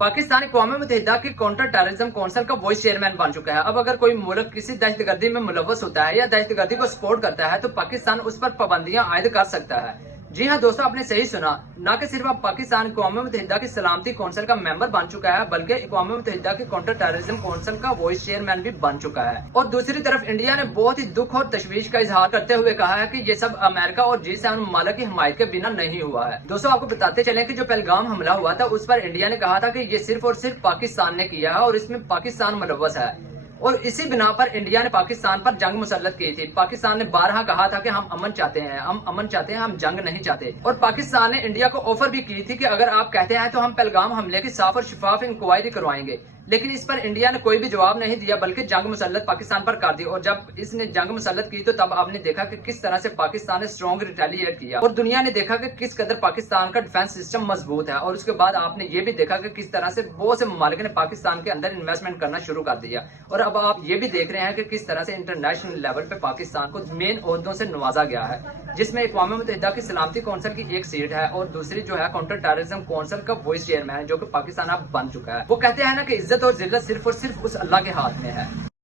पाकिस्तान अक़वाम मुत्तहिदा की counter terrorism council का vice chairman बन चुका है। अब अगर कोई मुल्क किसी दहशतगर्दी में मुलव्वस होता है या दहशतगर्दी को सपोर्ट करता है तो पाकिस्तान उस पर पाबंदियां आयद कर सकता है। जी हाँ दोस्तों, आपने सही सुना। न कि सिर्फ अब पाकिस्तान अक़वाम मुत्तहिदा की सलामती काउंसिल का मेंबर बन चुका है, बल्कि अक़वाम मुत्तहिदा की काउंटर टेररिज्म काउंसिल का वाइस चेयरमैन भी बन चुका है। और दूसरी तरफ इंडिया ने बहुत ही दुख और तशवीश का इजहार करते हुए कहा है कि ये सब अमेरिका और G7 ममालिक की हिमायत के बिना नहीं हुआ है। दोस्तों, आपको बताते चले कि जो पहलगाम हमला हुआ था उस पर इंडिया ने कहा था कि ये सिर्फ और सिर्फ पाकिस्तान ने किया है और इसमें पाकिस्तान मुलव्वस है। और इसी बिना पर इंडिया ने पाकिस्तान पर जंग मुसल्लत की थी। पाकिस्तान ने बारहा कहा था कि हम अमन चाहते हैं, हम जंग नहीं चाहते। और पाकिस्तान ने इंडिया को ऑफर भी की थी कि अगर आप कहते हैं तो हम पहलगाम हमले की साफ और शिफाफ इंक्वायरी करवाएंगे। लेकिन इस पर इंडिया ने कोई भी जवाब नहीं दिया, बल्कि जंग मुसल्लत पाकिस्तान पर कर दी। और जब इसने जंग मुसल्लत की तो तब आपने देखा कि किस तरह से पाकिस्तान ने स्ट्रॉन्ग रिटेलिएट किया और दुनिया ने देखा कि किस कदर पाकिस्तान का डिफेंस सिस्टम मजबूत है। और उसके बाद आपने ये भी देखा कि किस तरह से बहुत से ममालिक ने पाकिस्तान के अंदर इन्वेस्टमेंट करना शुरू कर दिया। और अब आप ये भी देख रहे हैं कि किस तरह से इंटरनेशनल लेवल पे पाकिस्तान को मेन ओहदों से नवाजा गया है, जिसमें अक़वाम मुत्तहिदा की सलामती काउंसिल की एक सीट है और दूसरी जो है काउंटर टेररिज्म काउंसिल का वाइस चेयरमैन है, जो कि पाकिस्तान अब बन चुका है। वो कहते हैं ना कि इज्जत और जिल्लत सिर्फ और सिर्फ उस अल्लाह के हाथ में है।